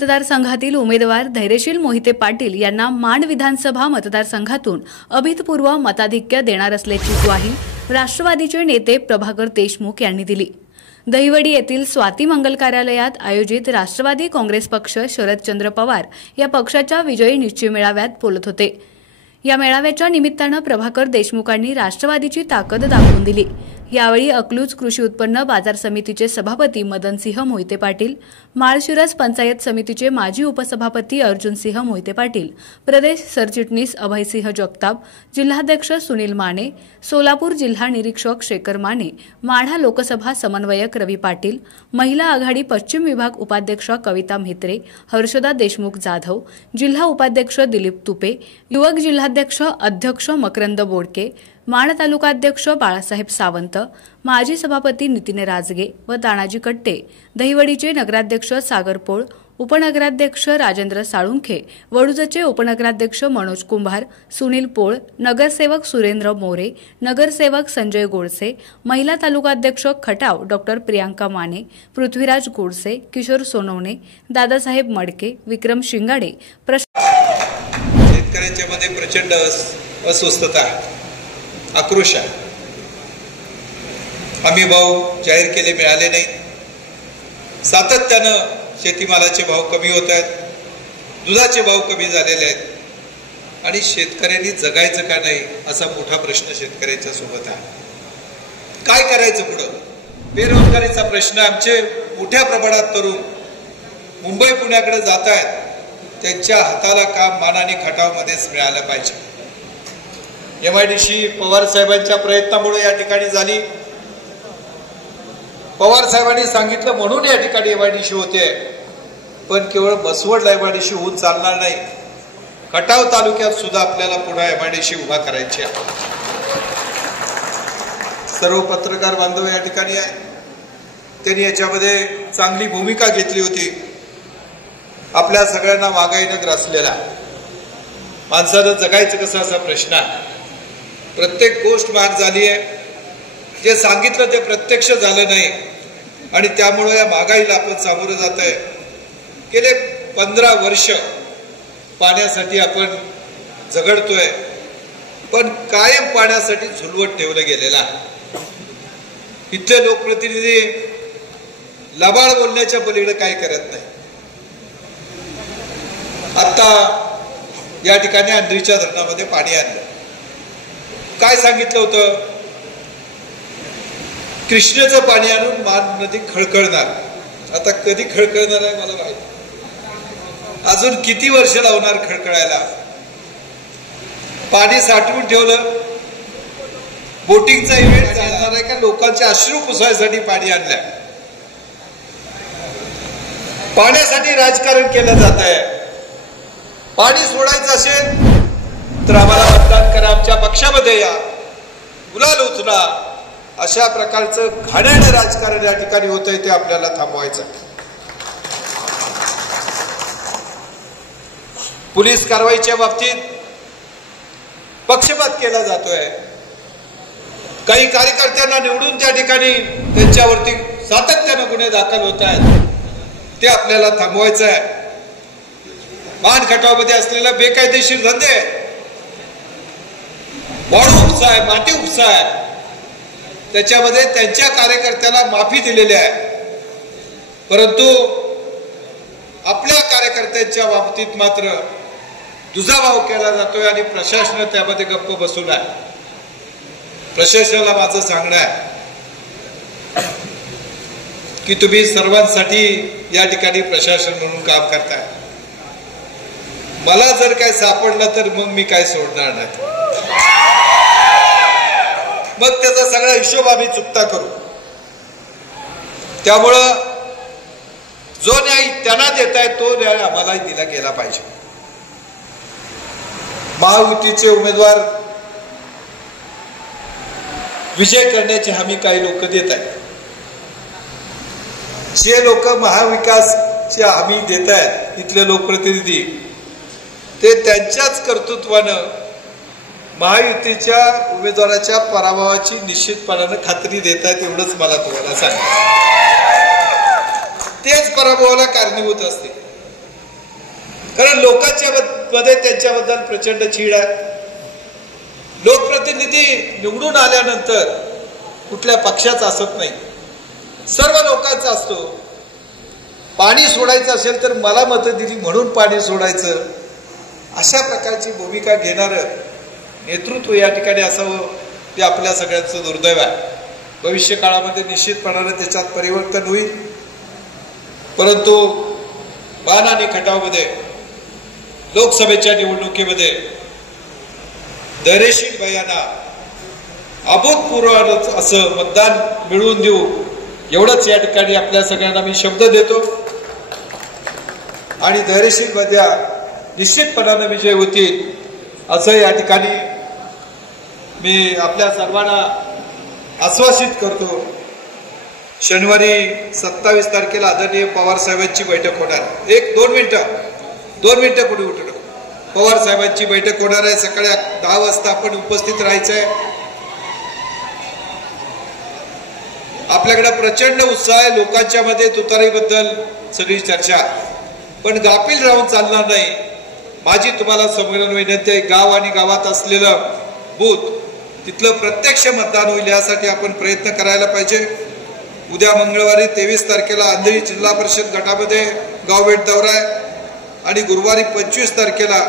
मतदारसंघातील उमेदवार धैर्यशील मोहिते पाटील यांना माण विधानसभा मतदारसंघातून अभूतपूर्व मताधिक्य देणार असल्याची ग्वाही राष्ट्रवादीचे नेते प्रभाकर देशमुख यांनी दिली। दहिवडी येथील स्वाती मंगल कार्यालयात आयोजित राष्ट्रवादी काँग्रेस पक्ष शरदचंद्र पवार या पक्षाच्या विजयी निश्चय मेळाव्यात बोलत होते। या मेळाव्याच्या निमित्तानं प्रभाकर देशमुखांनी राष्ट्रवादीची ताकद दाखवून दिली। यावेळी अकलूज कृषी उत्पन्न बाजार समितीचे सभापती मदनसिंह मोहिते पाटील, माळशिरस पंचायत समितीचे माजी उपसभापती अर्जुनसिंह मोहिते पाटील, प्रदेश सरचिटणीस अभयसिंह जगताप, जिल्हाध्यक्ष सुनील माने, सोलापूर जिल्हा निरीक्षक शेखर माने, माढा लोकसभा समन्वयक रवी पाटील, महिला आघाडी पश्चिम विभाग उपाध्यक्ष कविता म्हेत्रे, हर्षदा देशमुख जाधव, जिल्हा उपाध्यक्ष दिलीप तुपे, युवक जिल्हाध्यक्ष अध्यक्ष मकरंद बोडके, माण तालुकाध्यक्ष बाळासाहेब सावंत, माजी सभापती नितीन राजगे व तानाजी कट्टे, दहिवडीचे नगराध्यक्ष सागर पोळ, उपनगराध्यक्ष राजेंद्र साळुंखे, वडूजचे उपनगराध्यक्ष मनोज कुंभार, सुनील पोळ, नगरसेवक सुरेंद्र मोरे, नगरसेवक संजय गोडसे, महिला तालुकाध्यक्ष खटाव डॉक्टर प्रियांका माने, पृथ्वीराज गोडसे, किशोर सोनवणे, दादासाहेब मडके, विक्रम शिंगाडे। शेतकऱ्यांच्या मध्ये प्रचंड अस्वस्थता, आक्रोश आहे। हमी भाव जाहीर केले मिळाले नाहीत। सातत्यानं शेतीमालाचे भाव कमी होत आहेत, दुधाचे भाव कमी झालेले आहेत आणि शेतकऱ्यांनी जगायचं का नाही असा मोठा प्रश्न शेतकऱ्यांच्या सोबत आहे। काय करायचं पुढं? बेरोजगारीचा प्रश्न, आमचे मोठ्या प्रमाणात तरुण मुंबई पुण्याकडे जात आहेत, त्यांच्या हाताला काम मानाने खटावमध्येच मिळालं पाहिजे। MIDC पवार साहेबांच्या प्रयत्नामुळे या ठिकाणी झाली। पवार साहेबांनी सांगितलं म्हणून या ठिकाणी MIDC होते, पण केवळ बसवडला MIDC होऊन चालणार नाही। खटाव तालुक्यात सुद्धा आपल्याला पुन्हा MIDC उभा करायची आहे। सर्व पत्रकार बांधव या ठिकाणी आहे, त्यांनी याच्यामध्ये चांगली भूमिका घेतली होती। आपल्या सगळ्यांना महागाईनं ग्रासलेला माणसानं जगायचं कसं असा प्रश्न आहे। प्रत्येक गोष्ट महाग झाली आहे, जे सांगितलं ते प्रत्यक्ष झालं नाही आणि त्यामुळे या महागाईला आपण सामोरं जात आहे। गेले 15 वर्ष पाण्यासाठी आपण झगडतोय, पण कायम पाण्यासाठी झुलवत ठेवलं गेलेलं आहे। इथले लोकप्रतिनिधी लबाड बोलण्याच्या पलीकडे काय करत नाही। आता या ठिकाणी अंधरीच्या धरणामध्ये पाणी आणलं, काय सांगितलं होतं? कृष्णेचं पाणी आणून मान नदी खळखळणार। आता कधी खळखळणार आहे मला माहिती, अजून किती वर्ष लावणार खळखळायला? पाणी साठवून ठेवलं, बोटिंगचा इव्हेंट चालणार आहे का? लोकांचे अश्रू पुसायसाठी पाणी आणलंय। पाण्यासाठी राजकारण केलं जात आहे। पाणी सोडायचं असेल तर आम्हाला मतदान करा, आमच्या पक्षामध्ये या, गुलाल उचला, अशा प्रकारचं घाणेरडं राजकारण या ठिकाणी होतंय, ते आपल्याला थांबवायचं। पोलीस कारवाईच्या बाबतीत पक्षपात केला जातोय। काही कार्यकर्त्यांना निवडून त्या ठिकाणी त्यांच्यावरती सातत्यानं गुन्हे दाखल होत आहेत, ते आपल्याला थांबवायचं आहे। मान खटावमध्ये असलेला बेकायदेशीर धंदे, वाळू उपसा आहे, माती उपसा आहे, त्याच्यामध्ये त्यांच्या कार्यकर्त्याला माफी दिलेली आहे, परंतु आपल्या कार्यकर्त्यांच्या बाबतीत मात्र दुजाभाव केला जातोय आणि प्रशासन त्यामध्ये गप्प बसून आहे। प्रशासनाला माझं सांगणं आहे की तुम्ही सर्वांसाठी या ठिकाणी प्रशासन म्हणून काम करताय। मला जर काय सापडलं तर मग मी काय सोडणार नाही, मग त्याचा सगळा हिशोब आम्ही चुकता करू। त्यामुळं जो न्याय त्यांना देताय तो न्याय आम्हालाही दिला गेला पाहिजे। महायुतीचे उमेदवार विजय करण्याची हमी काही लोक देत आहेत। जे लोक महाविकासची हमी देत आहेत, इथले लोकप्रतिनिधी, ते त्यांच्याच कर्तृत्वानं महायुतीच्या उमेदवाराच्या पराभवाची निश्चितपणाने खात्री देत आहेत, एवढंच मला तुम्हाला सांगायचं। तेच पराभवाला कारणीभूत असते। कारण लोकांच्या मध्ये त्यांच्याबद्दल प्रचंड चीड आहे. लोकप्रतिनिधी निवडून आल्यानंतर कुठल्या पक्षाचा असत नाही, सर्व लोकांचा असतो. पाणी सोडायचं असेल तर मला मतं दिली म्हणून पाणी सोडायचं, अशा प्रकारची भूमिका घेणारं नेतृत्व या ठिकाणी असावं, ते आपल्या सगळ्यांचं दुर्दैव आहे. भविष्य काळामध्ये निश्चितपणाने त्याच्यात परिवर्तन होईल. परंतु बाण आणि खटावमध्ये लोकसभेच्या निवडणुकीमध्ये धैर्यशील भैयांना अभूतपूर्व असं मतदान मिळवून देऊ, एवढंच या ठिकाणी आपल्या सगळ्यांना मी शब्द देतो. आणि धैर्यशील भैया निश्चितपणाने विजय होतील असं या ठिकाणी मी आपल्या सर्वांना आश्वासित करतो. शनिवारी 27 तारखेला आदरणीय पवार साहेबांची बैठक होणार. 2 मिनिटं पुढे उठू नका. पवार साहेबांची बैठक होणार आहे. सकाळी 10 वाजता आपण उपस्थित राहायचं आहे. आपल्याकडे प्रचंड उत्साह आहे लोकांच्या मध्ये. तुतारीबद्दल सगळी चर्चा, पण गाफील राहून चालणार नाही. माझी तुम्हाला संमेलन विनंती आहे, गाव आणि गावात असलेलं बूथ तिथलं प्रत्यक्ष मतदान होईल यासाठी आपण प्रयत्न करायला पाहिजे. उद्या मंगळवारी 23 तारखेला अंधेरी जिल्हा परिषद गटामध्ये गावभेट दौरा आहे आणि गुरुवारी 25 तारखेला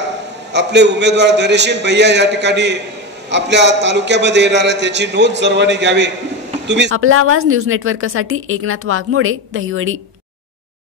आपले उमेदवार धैर्यशील भैया या ठिकाणी आपल्या तालुक्यामध्ये येणार आहे. त्याची नोंद सर्वांनी घ्यावी. आपला आवाज न्यूज नेटवर्कसाठी एकनाथ वाघमोडे, दहिवडी.